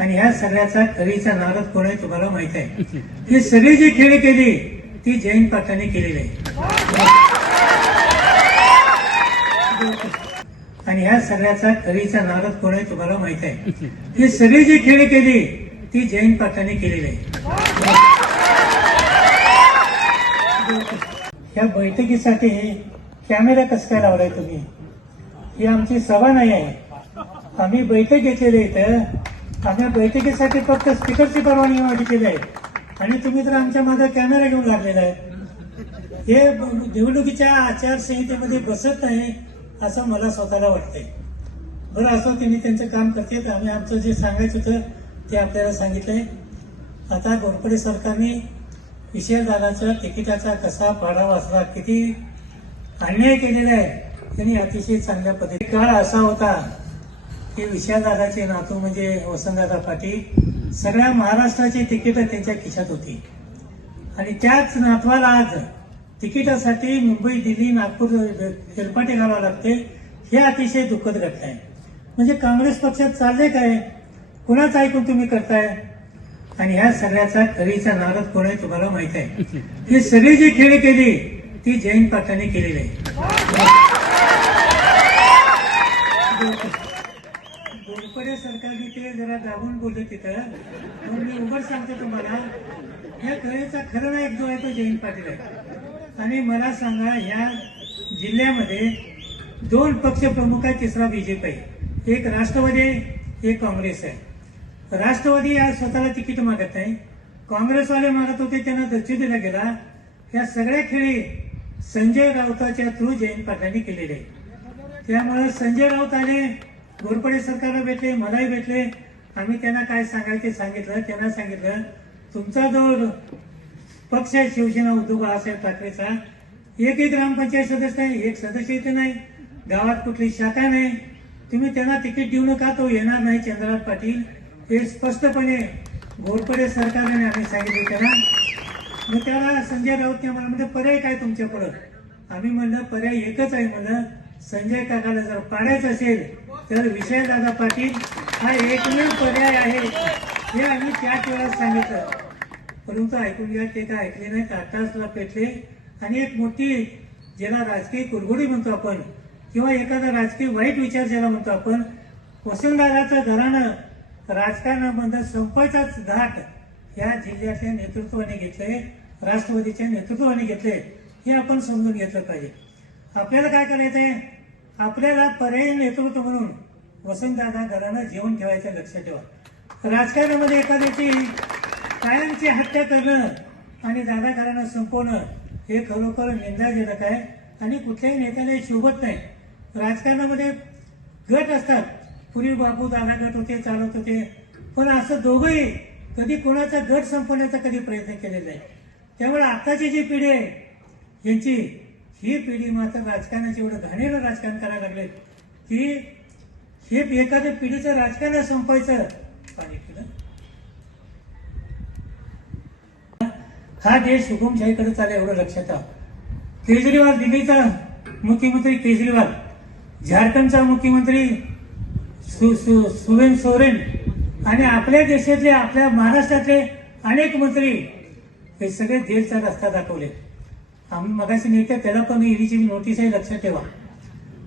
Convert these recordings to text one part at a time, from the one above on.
आणि ह्या सगळ्याचा कवीचा नारद कोण आहे तुम्हाला माहीत आहे. ही सगळी जी खेळी केली ती जैन पाठाने केलेली आहे आणि ह्या सगळ्याचा कवीचा नारद कोण आहे तुम्हाला माहीत आहे. ही सगळी जी खेळी केली ती जैन पाठाने केलेली आहे ह्या बैठकीसाठी कॅमेरा कसं काय लावलाय तुम्ही? ही आमची सभा नाही आहे. आम्ही बैठक घेतलेली इथं. आम्ही बैठकीसाठी फक्त स्पीकरची परवानगी मागितलेली आहे. आणि तुम्ही तर आमच्या मागे कॅमेरा घेऊन लागलेला आहे. हे निवडणुकीच्या आचारसंहितेमध्ये बसत नाही असं मला स्वतःला वाटतंय. बरं असं त्यांनी त्यांचं काम करते आम्ही आमचं जे सांगायचं होतं ते आपल्याला सांगितलंय. आता घोरपडे सरकारने विशेष दानाच्या तिकिटाचा कसा पाडा वाचला किती अन्याय केलेला आहे त्यांनी अतिशय चांगल्या पद्धती काळ असा होता की विशालदादाचे नातू म्हणजे वसंतदादा पाटील सगळ्या महाराष्ट्राची तिकीट त्यांच्या खिशात होती. आणि त्याच नातवाला आज तिकिटासाठी मुंबई दिल्ली नागपूर हेलपाटे घालावं लागते हे अतिशय दुःखद घटना आहे. म्हणजे काँग्रेस पक्षात चालले काय? कुणाच ऐकून तुम्ही करताय? आणि ह्या सगळ्याचा खरीचा नारद कोण आहे तुम्हाला माहीत आहे. ही सगळी जी खेळी केली ती जयंत पाटलांनी केलेली आहे. गोडपडे सरकारने ते जरा दाबून बोलले तिथं. म्हणून मी उघड सांगतो तुम्हाला या कलेचा खरं नायक जो आहे तो जयंत पाटील आहे. आणि मला सांगा ह्या जिल्ह्यामध्ये दोन पक्ष प्रमुख आहे तिसरा बीजेपी आहे. एक राष्ट्रवादी आहे एक काँग्रेस आहे. राष्ट्रवादी या स्वतःला तिकीट मागत नाही. काँग्रेसवाले मागत होते त्यांना दक्षिण दिला गेला. या सगळ्या खेळी संजय राऊताच्या थ्रू जयंत पाटलांनी केलेले आहे त्यामुळे संजय राऊत आले घोरपडे सरकारला भेटले मलाही भेटले. आम्ही त्यांना काय सांगायचे सांगितलं त्यांना सांगितलं. तुमचा जो पक्ष आहे शिवसेना उद्धव बाळासाहेब ठाकरेचा एकही ग्रामपंचायत सदस्य नाही एक सदस्य इथे नाही. गावात कुठली शाखा नाही. तुम्ही त्यांना तिकीट देऊ नका तो येणार नाही चंद्रनाथ पाटील. हे स्पष्टपणे घोरपडे सरकारने आम्ही सांगितले त्यांना. मग त्याला संजय राऊत मला म्हणजे पर्याय काय तुमच्या पुढं आम्ही म्हणलं पर्याय एकच आहे म्हणलं. संजय काकाला जर पाडायचं असेल तर विजयदादा पाटील हा एकमेव पर्याय आहे. हे आम्ही त्याच वेळा सांगितलं. परंतु ऐकून घ्या ते काय ऐकले नाही आताचला पेटले. आणि एक मोठी ज्याला राजकीय कुरघोडी म्हणतो आपण किंवा एखादा राजकीय वाईट विचार ज्याला म्हणतो आपण वसंतदादाचं घराणं राजकारणामध्ये संपायचाच घाट या जिल्ह्यातल्या नेतृत्वाने घेतले राष्ट्रवादीच्या नेतृत्वाने घेतले हे आपण समजून घेतलं पाहिजे. आपल्याला काय करायचं आहे आपल्याला पर्यायी नेतृत्व म्हणून वसंतदादा घरानं जेवण ठेवायचं लक्षात ठेवा. राजकारणामध्ये एखाद्याची कायमची हत्या करणं आणि दादा घरांना संपवणं हे खरोखर निंदाजनक आहे आणि कुठल्याही नेत्याला शोभत नाही. राजकारणामध्ये गट असतात. पूर्वी बापू दादा गट होते चालत होते. पण असं दोघंही कधी कोणाचा गट संपवण्याचा कधी प्रयत्न केलेला आहे त्यामुळे आत्ताची जी पिढी आहे यांची ही पिढी मात्र राजकारणाचे एवढं घाणेरं राजकारण करायला लागले. की हे एखाद्या पिढीचं राजकारण संपायचं पाणी पिलं हा देश हुकुमशाहीकडे चालला एवढं लक्षात केजरीवाल दिल्लीचा मुख्यमंत्री केजरीवाल. झारखंडचा मुख्यमंत्री सु, सु, सुवेन सोरेन. आणि आपल्या देशातले आपल्या महाराष्ट्रातले अनेक मंत्री हे सगळे देशचा रस्ता दाखवले. आम्ही मगाशी नेते त्याला पण ईडीची नोटीस आहे लक्षात ठेवा.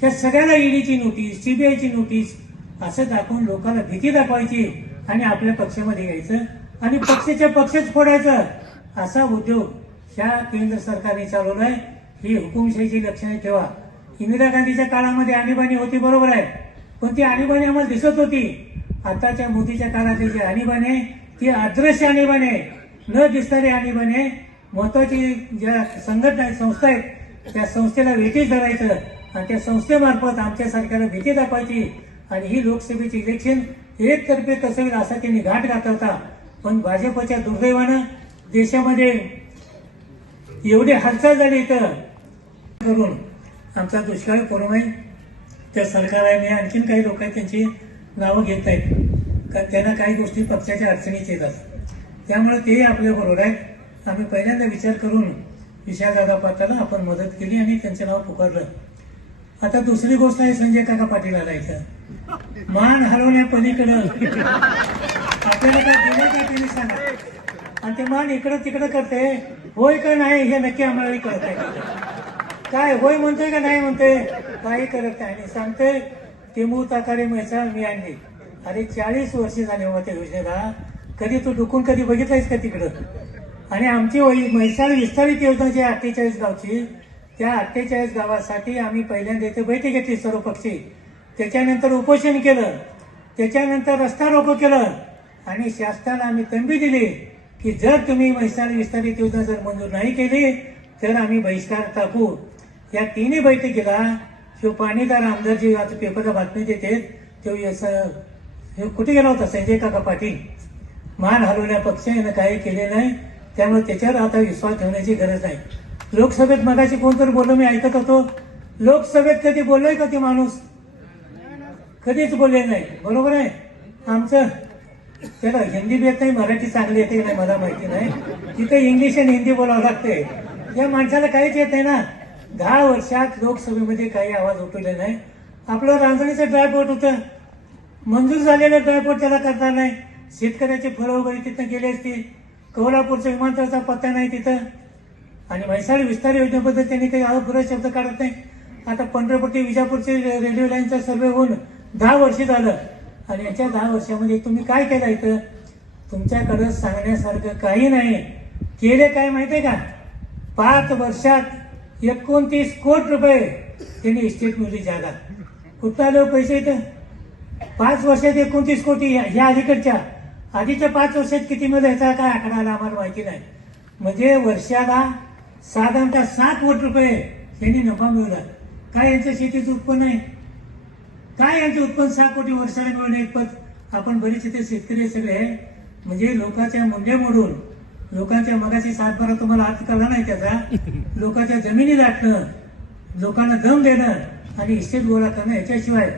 त्या सगळ्याला ईडीची नोटीस सीबीआयची नोटीस असं दाखवून लोकांना भीती दाखवायची आणि आपल्या पक्षामध्ये यायचं आणि पक्षाच्या पक्षच फोडायचं असा उद्योग ह्या केंद्र सरकारने चालवलाय ही हुकुमशाहीची लक्षणे ठेवा. इंदिरा गांधीच्या काळामध्ये आणीबाणी होती बरोबर आहे. पण ती आणीबाणी आम्हाला दिसत होती. आताच्या मोदीच्या काळातली जी आणीबाणी आहे ती अदृश्य आणीबाणी आहे. न दिसणारी आणीबाणी आहे. महत्वाची ज्या संघटना आहेत संस्था आहेत त्या संस्थेला वेठीस धरायचं आणि त्या संस्थेमार्फत आमच्या सरकारला भीती दाखवायची आणि ही लोकसभेचे इलेक्शन एकतर्फे कसं होईल असा त्यांनी घाट घातला होता पण भाजपच्या दुर्दैवानं देशामध्ये एवढी हालचाल झाली इथं. करून आमचा दुष्काळी पोरम आहे त्या सरकारने आणखीन काही लोक आहेत त्यांची नावं घेत आहेत. कारण त्यांना काही गोष्टी पक्षाच्या अडचणीत येतात. त्यामुळे तेही आपल्या बरोबर आहेत. आम्ही पहिल्यांदा विचार करून विशालदादा पाताला आपण मदत केली आणि त्यांचं नाव पुकारलं. आता दुसरी गोष्ट आहे संजय काका पाटील आला इथं. मान हलवण्या पलीकडं आपल्याला काय दिलं काय त्यांनी सांगा? आणि ते मान इकडं तिकडं करते. होय का नाही हे नक्की आम्हाला कळत आहे काय होय म्हणतोय का नाही म्हणतोय? काही करत नाही. आणि सांगतोय ते मूळ ताकारे म्हैसा मी आणली. अरे चाळीस वर्ष झाले होते योजनेला. कधी तू डुकून कधी बघितलायस का तिकडं? आणि आमची वही- म्हैसाळ विस्तारित योजना जी आहे अठ्ठेचाळीस गावची त्या अठ्ठेचाळीस गावासाठी आम्ही पहिल्यांदा इथे बैठक घेतली सर्व पक्षी. त्याच्यानंतर उपोषण केलं त्याच्यानंतर रस्ता रोको केलं आणि शासनाला आम्ही तंबी दिली की जर तुम्ही म्हैसाळ विस्तारित योजना जर मंजूर नाही केली तर आम्ही बहिष्कार टाकू. या तिन्ही बैठकीला शिव पाणीदार आमदार जे आता पेपरला बातमी देते तो हे कुठे गेला होता? संजय काका पाटील. मान हलवण्या पक्ष यानं काही केले नाही. त्यामुळे त्याच्यावर आता विश्वास ठेवण्याची गरज आहे. लोकसभेत मगाशी कोणतरी बोललो मी ऐकत होतो. लोकसभेत कधी बोललोय का ते माणूस? कधीच बोलले नाही. बरोबर आहे? आमचं त्याला हिंदी बी येत नाही मराठी चांगली येते की नाही मला माहिती नाही. तिथे इंग्लिश आणि हिंदी बोलावं लागते या माणसाला काहीच येत नाही ना. दहा वर्षात लोकसभेमध्ये काही आवाज उठवले नाही. आपलं रांजणीचं ड्रायपोर्ट होतं. मंजूर झालेलं ड्रायपोर्ट त्याला करता नाही. शेतकऱ्याचे फळं वगैरे तिथं गेले असते कोल्हापूरचा विमानतळाचा पत्ता नाही तिथं. आणि म्हैसाळ विस्तार योजनेबद्दल त्यांनी काही अपुरा शब्द काढत नाही. आता पंढरपूर ते विजापूरचे रे- रेल्वे लाईनचा सर्वे होऊन दहा वर्ष झालं. आणि याच्या दहा वर्षामध्ये तुम्ही काय केलं इथं? तुमच्याकडं सांगण्यासारखं काही नाही. केले काय माहिती आहे का? पाच वर्षात एकोणतीस कोटी रुपये त्यांनी इस्टेट मिळली जागा. कुठं आले पैसे इथं? पाच वर्षात एकोणतीस कोटी ह्या ह्या अलीकडच्या. आधीच्या पाच वर्षात किती मध्ये ह्याचा काय आकडा आला आम्हाला माहिती नाही. म्हणजे वर्षाला साधारणतः सात कोटी रुपये यांनी नफा मिळवला. काय यांचं शेतीचं उत्पन्न आहे? काय यांचं उत्पन्न सहा कोटी वर्षाला मिळवणे इतपत आपण बरेच इथे शेतकरी सगळे म्हणजे लोकांच्या मुंड्या मोडून लोकांच्या मगाची सातबारा तुम्हाला अर्थ कळला नाही त्याचा? लोकांच्या जमिनी लाटणं लोकांना दम देणं आणि इस्टेट गोळा करणं याच्याशिवाय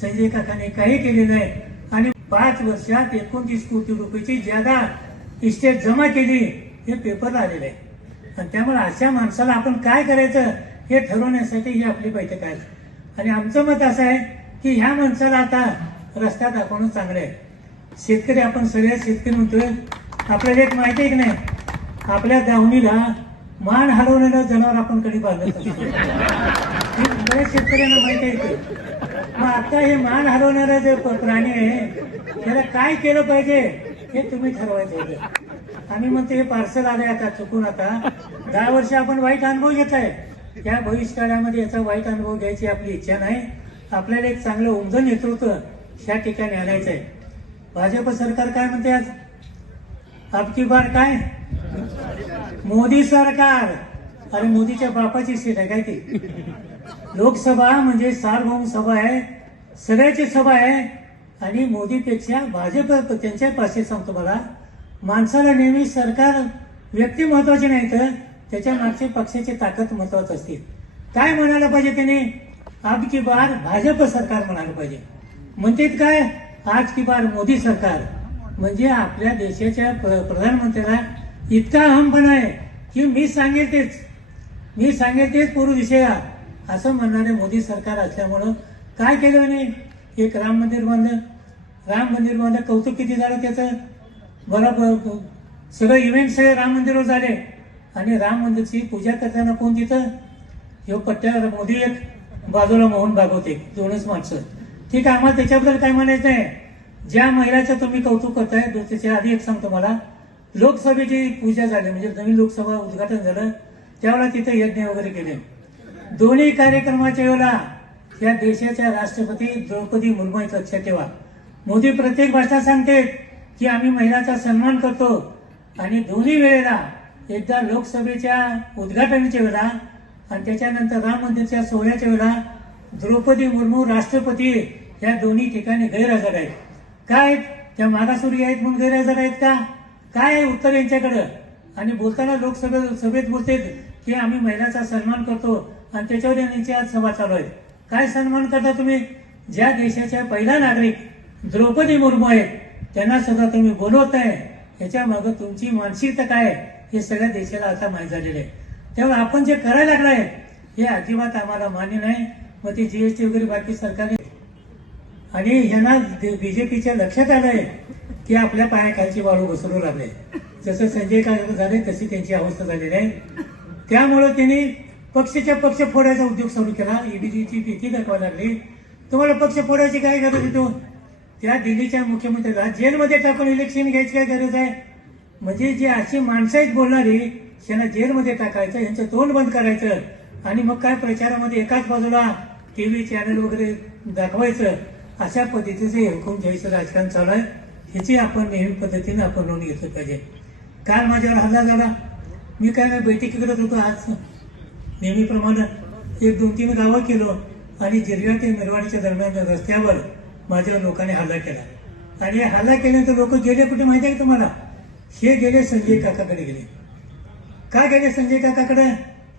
संजय काकाने काही केले नाही. पाच वर्षात एकोणतीस कोटी रुपयाची जादा इस्टेट जमा केली हे पेपरला आलेलं आहे. आणि त्यामुळे अशा माणसाला आपण काय करायचं हे ठरवण्यासाठी ही आपली बैठक आहे. आणि आमचं मत असं आहे की ह्या माणसाला आता रस्ता दाखवणं चांगलं आहे. शेतकरी आपण सगळे शेतकरी म्हणतोय आपल्याला एक माहिती आहे की नाही? आपल्या दावणीला मान हलवलेलं जनावर आपण कधी बांधत बऱ्याच शेतकऱ्यांना माहिती आहे ते. मग आता हे मान हलवणारा जे प- प्राणी आहे त्याला काय केलं पाहिजे हे तुम्ही ठरवायचं आम्ही म्हणतो हे पार्सल आलंय आता चुकून आता. दहा वर्ष आपण वाईट अनुभव घेत आहे त्या भविष्यकाळामध्ये याचा वाईट अनुभव घ्यायची आपली इच्छा नाही. आपल्याला एक चांगलं उमदं नेतृत्व या ठिकाणी आणायचं आहे भाजप सरकार काय म्हणते आज? अबकी बार काय? मोदी सरकार. अरे मोदीच्या बापाची सीट आहे काय ती? लोकसभा म्हणजे सार्वभौम सभा आहे सगळ्याची सभा आहे. आणि मोदीपेक्षा भाजप त्यांच्या पाशी सांगतो मला माणसाला नेहमी सरकार व्यक्ती महत्वाची नाही तर त्याच्या मागचे पक्षाची ताकद महत्वाची असते. काय म्हणायला पाहिजे त्याने? अब की बार भाजप सरकार म्हणायला पाहिजे. म्हणतात काय? आज की बार मोदी सरकार. म्हणजे आपल्या देशाच्या प्र- प्रधानमंत्र्याला इतका अहमपणा आहे की मी सांगेल तेच मी सांगेल तेच पूर्व दिशेला असं म्हणणारे मोदी सरकार असल्यामुळं काय केलं नाही एक राम मंदिर बांधलं. राम मंदिर बांधलं. कौतुक किती झालं त्याचं? बरोबर सगळं इव्हेंट सगळे राम मंदिरवर झाले. आणि राम मंदिरची पूजा करताना कोण तिथं? ह्यो पट्ट्यावर मोदी एक बाजूला मोहन भागवते दोनच माणसं. ठीक आहे आम्हाला त्याच्याबद्दल काय म्हणायचं आहे ज्या महिलाचं तुम्ही कौतुक करताय त्याच्या आधी एक सांगतो मला. लोकसभेची पूजा झाली म्हणजे नवीन लोकसभा उद्घाटन झालं त्यावेळेला तिथे यज्ञ वगैरे केले. दोन्ही कार्यक्रमाच्या वेळेला या देशाच्या राष्ट्रपती द्रौपदी मुर्मू लक्षात ठेवा. मोदी प्रत्येक भाषा सांगते की आम्ही महिलांचा सन्मान करतो. आणि दोन्ही वेळेला एकदा लोकसभेच्या उद्घाटनाच्या वेळेला आणि त्याच्यानंतर राम मंदिरच्या सोहळ्याच्या वेळेला द्रौपदी मुर्मू राष्ट्रपती या दोन्ही ठिकाणी गैरहजर आहेत. काय? त्या मागासुरी आहेत म्हणून गैरहजर आहेत का? काय आहे उत्तर यांच्याकडं? आणि बोलताना लोकसभे सभेत बोलते की आम्ही महिलांचा सन्मान करतो आणि त्याच्यावर यांची आज सभा चालू आहे. काय सन्मान करता तुम्ही? ज्या देशाच्या पहिला नागरिक द्रौपदी मुर्मू आहेत त्यांना सुद्धा तुम्ही बोलवत आहे. याच्या मागं तुमची मानसिकता काय आहे हे सगळ्या देशाला आता माहीत झालेलं आहे. त्यामुळे आपण जे करायला लागलाय हे अजिबात आम्हाला मान्य नाही. मग ते जीएसटी वगैरे बाकी सरकारने आणि ह्यांना बीजेपीच्या लक्षात आलंय ते आपल्या पायाखालची वाळू घसरू लागले. जसं संजय काका झाले तशी त्यांची अवस्था झालेली आहे. त्यामुळं त्यांनी पक्षाच्या पक्ष फोडायचा उद्योग सुरू केला. ईडीची भीती दाखवायला लागली. तुम्हाला पक्ष फोडायची काय गरज आहे तो? त्या दिल्लीच्या मुख्यमंत्र्याला जेलमध्ये टाकून इलेक्शन घ्यायची काय गरज आहे? म्हणजे जी अशी माणसं आहेत बोलणारी त्यांना जेलमध्ये टाकायचं यांचं तोंड बंद करायचं आणि मग काय प्रचारामध्ये एकाच बाजूला टी व्ही चॅनल वगैरे दाखवायचं अशा पद्धतीचं पद्धतीचे घ्यायचं राजकारण चालू आहे. ह्याची आपण नेहमी पद्धतीने आपण नोंद घेतली पाहिजे. काल माझ्यावर हल्ला झाला. मी काय नाही बैठकी करत होतो आज? नेहमीप्रमाणे एक दोन तीन गावं केलो आणि जिरव्या ते मिरवाडीच्या दरम्यान रस्त्यावर माझ्या लोकांनी हल्ला केला. आणि हे हल्ला केल्यानंतर लोक गेले कुठे माहिती आहे तुम्हाला? हे गेले संजय काकाकडे गेले. का गेले संजय काकाकडे?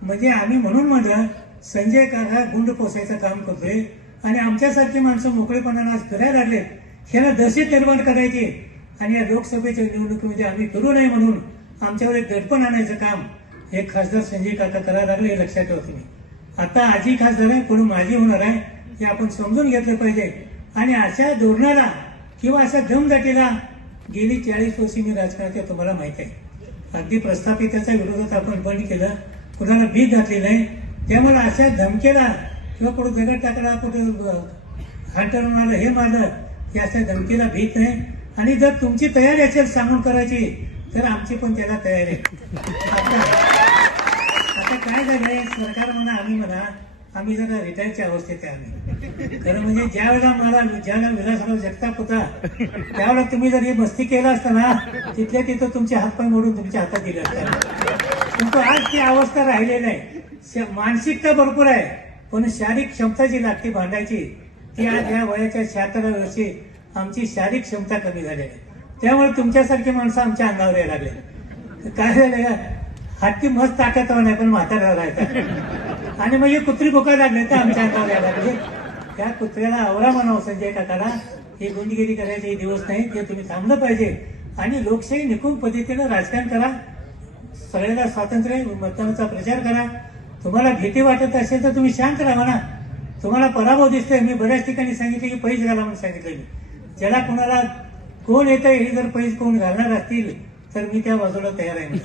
म्हणजे आम्ही म्हणून म्हणलं संजय काका गुंड पोसायचं काम करतोय आणि आमच्यासारखी माणसं मोकळेपणानं आज फिरायला लागलेत. ह्याला दशेत निर्माण करायची. आणि या लोकसभेच्या निवडणुकीमध्ये आम्ही करू नये म्हणून आमच्यावर एक दडपण आणायचं काम हे खासदार संजय काका करायला लागले हे लक्षात ठेवा तुम्ही. आता आजी खासदार आहे कोणी माझी होणार आहे हे आपण समजून घेतलं पाहिजे. आणि अशा धोरणाला किंवा अशा दमदाटीला गेली चाळीस वर्षी मी राजकारणाच्या तुम्हाला माहीत आहे. अगदी प्रस्थापिताच्या विरोधात आपण बंद केलं कुणाला भीत घातली नाही त्यामुळे अशा धमकेला किंवा कुठं दगड टाकला कुठं हंटर मारलं हे मारलं या अशा धमकीला भीत नाही. आणि जर तुमची तयारी असेल सांगून करायची तर आमची पण त्याला तयारी आहे. आता आता काय झालंय? सरकार म्हणा आम्ही म्हणा आम्ही जरा रिटायरच्या अवस्थेत आहे आम्ही. खरं म्हणजे ज्या वेळेला मला ज्यावेळेला विलासराव जगताप होता त्यावेळेला तुम्ही जर ही मस्ती केला असता ना तिथल्या तिथं तुमचे हातपाय मोडून तुमच्या हातात दिले असतात परंतु आज ती अवस्था राहिलेली नाही श- मानसिकता भरपूर आहे. पण शारीरिक क्षमता जी लागते भांडायची त्या आज या वयाच्या शहात्तराव्या वर्षी आमची शारीरिक क्षमता कमी झालेली आहे. त्यामुळे तुमच्यासारखी माणसं आमच्या अंगावर यायला लागले. काय झालं हत्ती मस्त ताकदवान नाही पण म्हातारा राहायचा आणि मग हे कुत्री बोका लागले तर आमच्या अंगावर यायला लागले. म्हणजे त्या कुत्र्याला आवरा म्हणावं संजय काकाला. हे गुंडगिरी करायचे हे दिवस नाही ते तुम्ही थांबलं पाहिजे. आणि लोकशाही निकुम पद्धतीनं राजकारण करा. सगळ्याला स्वातंत्र्य मतदानाचा प्रचार करा. तुम्हाला भीती वाटत असेल तर तुम्ही शांत राहा ना तुम्हाला पराभव दिसतोय. मी बऱ्याच ठिकाणी सांगितलं की पैज घाला म्हणून सांगितलं मी. ज्याला कोणाला कोण येतंय हे जर पैज कोण घालणार असतील तर मी त्या बाजूला तयार आहे.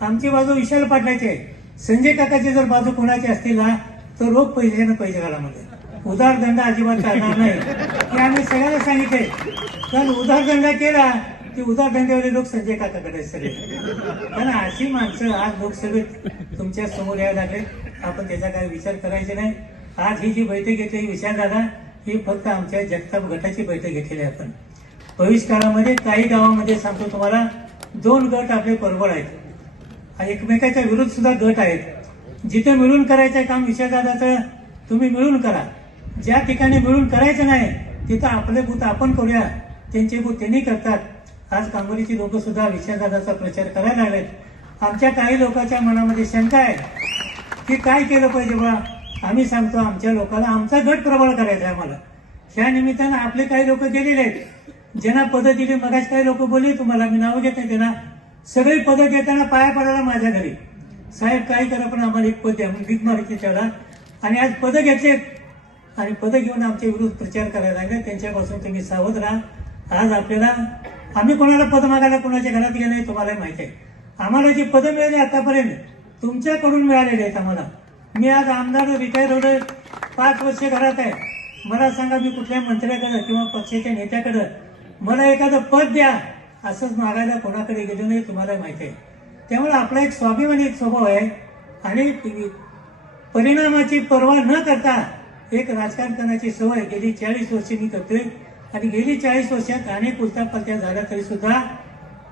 आमची बाजू विशाल पाटलाची आहे. संजय काकाची जर बाजू कोणाची असतील ना तर रोख पैशानं पैसे घाला म्हणजे उधारदंड अजिबात चालणार नाही. हे आम्ही सगळ्यांना सांगितले कारण उधारदंड केला की उधारदंडावाले लोक संजय काकाकडे सगळे. कारण अशी माणसं आज लोकसभेत तुमच्यासमोर यायला लागले. आपण त्याचा काही विचार करायचा नाही. आज ही जी बैठक घेतली विचार दादा ही फक्त आमच्या जगताप गटाची बैठक घेतलेली आहे आपण. भविष्यकाळामध्ये काही गावामध्ये सांगतो तुम्हाला दोन गट आपले परबळ आहेत. एकमेकाच्या विरुद्ध सुद्धा गट आहेत. जिथे मिळून करायचं काम विषयदादाचं तुम्ही मिळून करा. ज्या ठिकाणी मिळून करायचं नाही तिथं आपले भूत आपण करूया. त्यांचे भूत त्यांनी करतात. आज कांबोलीची लोक सुद्धा विषयदादाचा प्रचार करायला लागलेत. आमच्या काही लोकांच्या मनामध्ये शंका आहे की काय केलं पाहिजे बा आम्ही सांगतो आमच्या लोकांना आमचा गट प्रबळ करायचा आहे आम्हाला. त्या निमित्तानं आपले काही लोक गेलेले आहेत. ज्यांना पदं दिली मगाच काही लोक बोलले तुम्हाला मी नाव घेत नाही त्यांना. सगळी पदं देताना पाया पडायला माझ्या घरी. साहेब काय करा पण आम्हाला एक पद द्या. भीक मारायची त्याला. आणि आज पदं घेतलेत. आणि पदं घेऊन आमच्या विरुद्ध प्रचार करायला लागले. त्यांच्यापासून तुम्ही सावध राहा. आज आपल्याला आम्ही कोणाला पद मागायला कोणाच्या घरात गेले आहे तुम्हाला माहिती आहे. आम्हाला जी पदं मिळाली आतापर्यंत तुमच्याकडून मिळालेले आहेत आम्हाला. मी आज आमदार रिटायर होतोय. पाच वर्ष घरात आहे. मला सांगा मी कुठल्या मंत्र्याकडे किंवा पक्षाच्या नेत्याकडे मला एखादं पद द्या असंच मागायला कोणाकडे गेलो नाही तुम्हाला माहिती आहे. त्यामुळे आपला एक स्वाभिमानी एक स्वभाव आहे. आणि परिणामाची पर्वा न करता एक राजकारण करण्याची सवय गेली चाळीस वर्षे मी करतोय. आणि गेली चाळीस वर्षात अनेक उलटापलट्या झाल्या तरी सुद्धा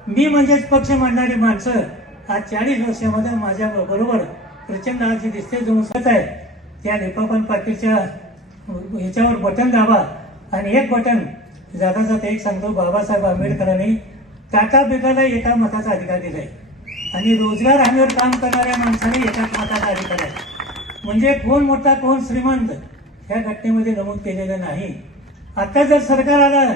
मी म्हणजेच पक्ष मांडणारी माणसं आज चाळीस वर्षामध्ये माझ्या बरोबर प्रचंड आज जे दिसते जो उसत आहे. त्या लेपापन पाटीलच्या ह्याच्यावर बटन दाबा आणि एक बटन जाता जाता एक सांगतो बाबासाहेब आंबेडकरांनी टाटा बिर्लाला एका मताचा अधिकार दिलाय. आणि रोजगार हमीवर काम करणाऱ्या माणसाने एकाच मताचा अधिकार आहे. म्हणजे कोण मोठा कोण श्रीमंत ह्या घटनेमध्ये नमूद केलेलं नाही. आता जर सरकार आलं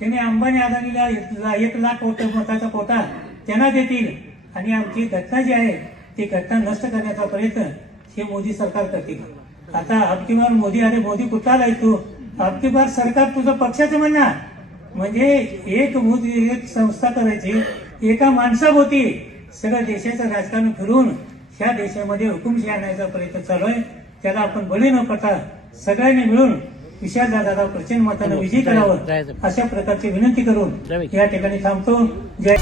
त्याने अंबानी अदानीला एक- एक लाख मताचा कोटा त्यांना देतील. आणि आमची घटना जी आहे ती घटना नष्ट करण्याचा प्रयत्न हे मोदी सरकार करतील आता अबकी बार मोदी अरे मोदी कुठला आलाय तू अबकी बार सरकार तुझं पक्षाचं म्हणणार. म्हणजे एक भूत एक संस्था करायची एका माणसाभोवती सगळं देशाचं राजकारण फिरून ह्या देशामध्ये हुकुमशाही आणायचा प्रयत्न चालू आहे. त्याला आपण बळी न पडता सगळ्यांनी मिळून विशाल दादाला प्रचंड मतानं विजयी करावं अशा प्रकारची विनंती करून या ठिकाणी थांबतो. जय